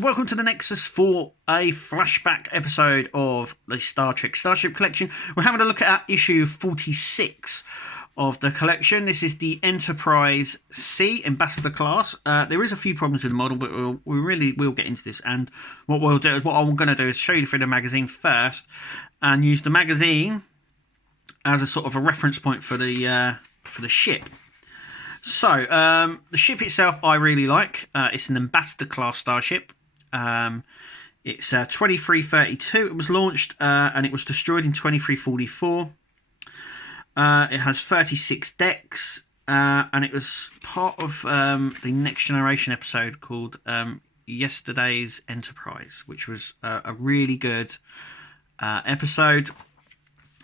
and welcome to the Nexus for a flashback episode of the Star Trek Starship Collection. We're having a look at issue 46 of the collection. This is the Enterprise C Ambassador class. There is a few problems with the model, but we really will get into this. And what I'm going to do is show you through the magazine first, and use the magazine as a sort of a reference point for the ship. So, the ship itself I really like. It's an Ambassador class starship. It's 2332. It was launched and it was destroyed in 2344. It has 36 decks and it was part of the Next Generation episode called Yesterday's Enterprise, which was a really good episode.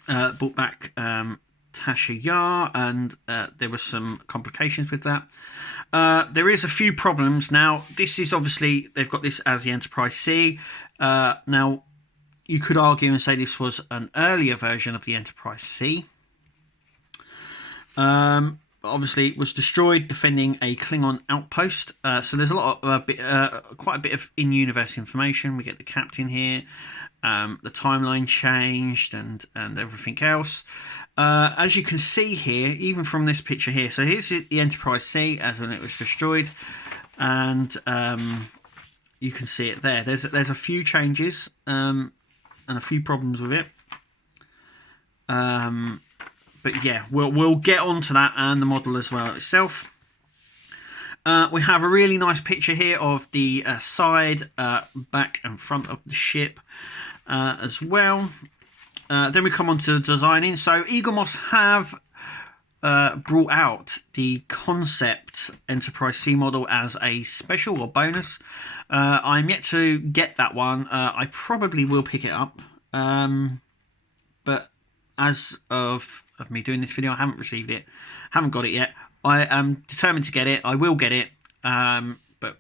Brought back Tasha Yar, and there were some complications with that. There is a few problems. Now, this is obviously, they've got this as the Enterprise C. Now, you could argue and say this was an earlier version of the Enterprise C. Obviously, it was destroyed defending a Klingon outpost. So there's a lot of quite a bit of in-universe information. We get the captain here. The timeline changed and everything else. As you can see here, even from this picture here, so here's the Enterprise C as when it was destroyed, and you can see it there. There's a few changes and a few problems with it. But yeah, we'll get onto that and the model as well itself. We have a really nice picture here of the side, back and front of the ship as well. Then we come on to the designing. So Eaglemoss have brought out the concept Enterprise C model as a special or bonus. I'm yet to get that one. I probably will pick it up. But as of me doing this video, I haven't received it. Haven't got it yet. I am determined to get it. I will get it. But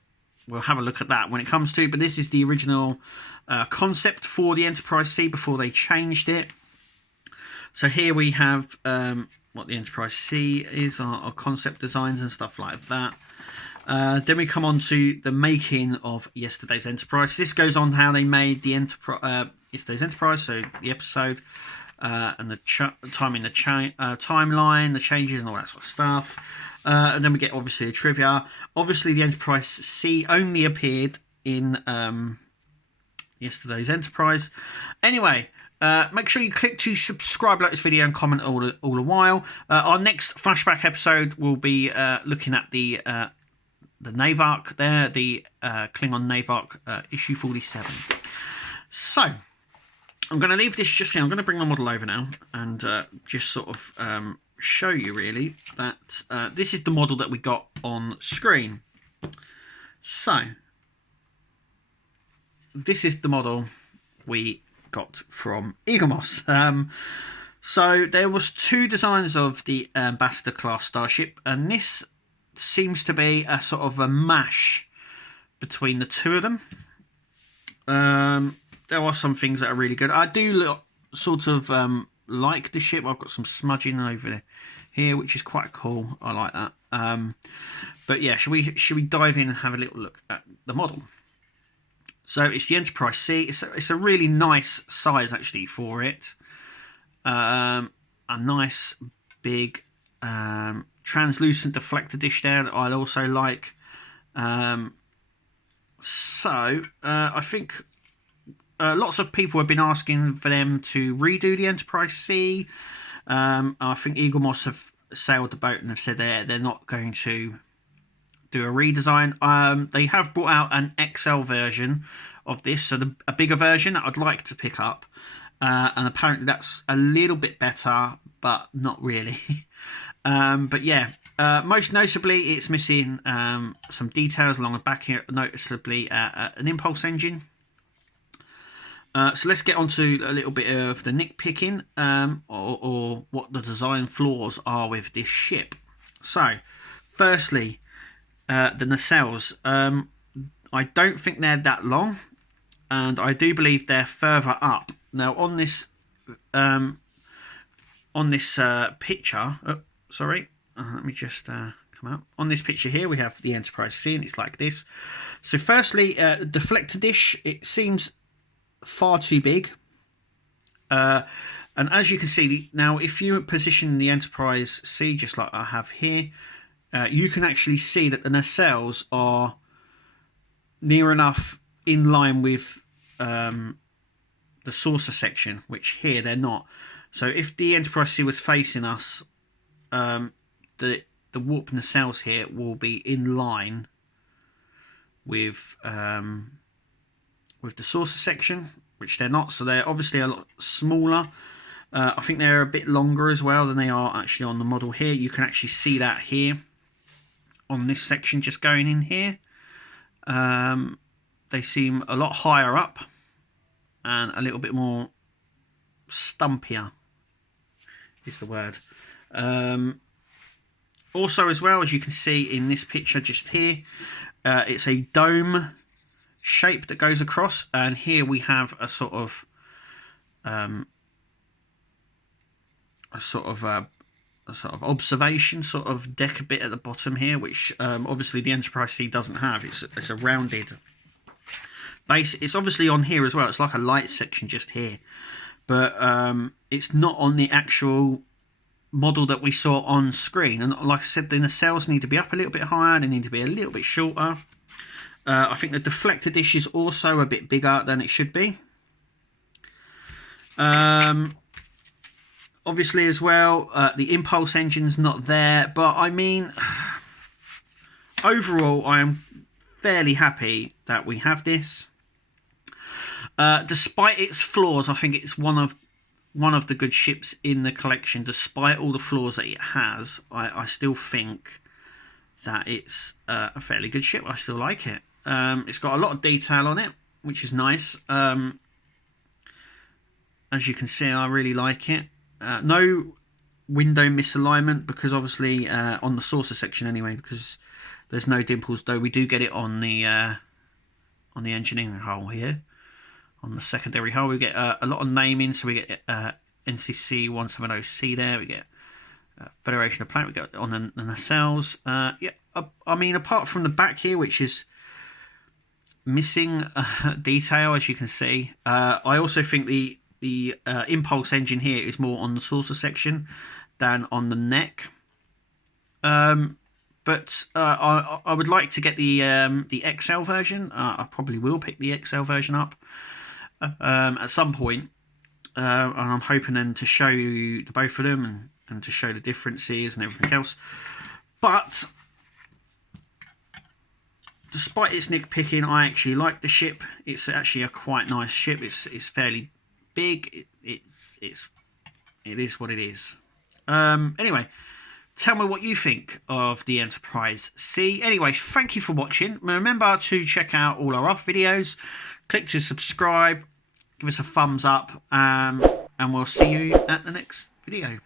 we'll have a look at that when it comes to. But this is the original concept for the Enterprise C before they changed it. So here we have what the Enterprise C is, our concept designs and stuff like that. Then we come on to the making of Yesterday's Enterprise. This goes on how they made the Yesterday's Enterprise, so the episode and the time in the timeline, the changes and all that sort of stuff. And then we get obviously a trivia. Obviously the Enterprise C only appeared in Yesterday's Enterprise. Anyway, make sure you click to subscribe, like this video, and comment all the while. Our next flashback episode will be looking at the Navark there, the Klingon Navark, issue 47. So I'm going to leave this just here. I'm going to bring the model over now and just sort of show you really that this is the model that we got on screen. So this is the model we got from Eaglemoss. So there was two designs of the Ambassador class starship, and this seems to be a sort of a mash between the two of them. There are some things that are really good. I do sort of like the ship. I've got some smudging over here, which is quite cool. I like that. But yeah, should we dive in and have a little look at the model? So it's the Enterprise C. It's a really nice size actually for it. A nice big translucent deflector dish there that I also like. So I think lots of people have been asking for them to redo the Enterprise C. I think Eaglemoss have sailed the boat and have said they're not going to do a redesign. They have brought out an XL version of this, so a bigger version that I'd like to pick up, and apparently that's a little bit better, but not really. But yeah, most notably it's missing some details along the back here, noticeably an impulse engine. So let's get on to a little bit of the nitpicking, or what the design flaws are with this ship. So firstly, the nacelles. I don't think they're that long, and I do believe they're further up. Now on this picture, let me just come up. On this picture here, we have the Enterprise C, and it's like this. So firstly, the deflector dish, it seems far too big. And as you can see, now if you position the Enterprise C just like I have here, you can actually see that the nacelles are near enough in line with the saucer section, which here they're not. So if the Enterprise C was facing us, the warp nacelles here will be in line with the saucer section, which they're not. So they're obviously a lot smaller. I think they're a bit longer as well than they are actually on the model here. You can actually see that here on this section just going in here. They seem a lot higher up and a little bit more stumpier is the word. Also as well, as you can see in this picture just here, it's a dome shape that goes across, and here we have a sort of observation sort of deck bit at the bottom here, which obviously the Enterprise C doesn't have. It's a rounded base. It's obviously on here as well. It's like a light section just here, but it's not on the actual model that we saw on screen. And like I said, the nacelles need to be up a little bit higher. They need to be a little bit shorter. I think the deflector dish is also a bit bigger than it should be. Obviously as well, the impulse engine's not there, but I mean, overall I am fairly happy that we have this. Despite its flaws, I think it's one of the good ships in the collection. Despite all the flaws that it has, I still think that it's a fairly good ship. I still like it. It's got a lot of detail on it, which is nice. As you can see, I really like it. No window misalignment, because obviously on the saucer section anyway, because there's no dimples, though we do get it on the engineering hull here. On the secondary hull, we get a lot of naming. So we get NCC-1701-C there. We get Federation of Planet. We get on the nacelles. Yeah, I mean, apart from the back here, which is missing detail, as you can see. I also think the impulse engine here is more on the saucer section than on the neck. But I would like to get the XL version. I probably will pick the XL version up at some point, and I'm hoping then to show you both of them and to show the differences and everything else. But despite its nitpicking, I actually like the ship. It's actually a quite nice ship. It's fairly big. It is what it is. Anyway, tell me what you think of the Enterprise C. Anyway, thank you for watching. Remember to check out all our other videos. Click to subscribe. Give us a thumbs up. And we'll see you at the next video.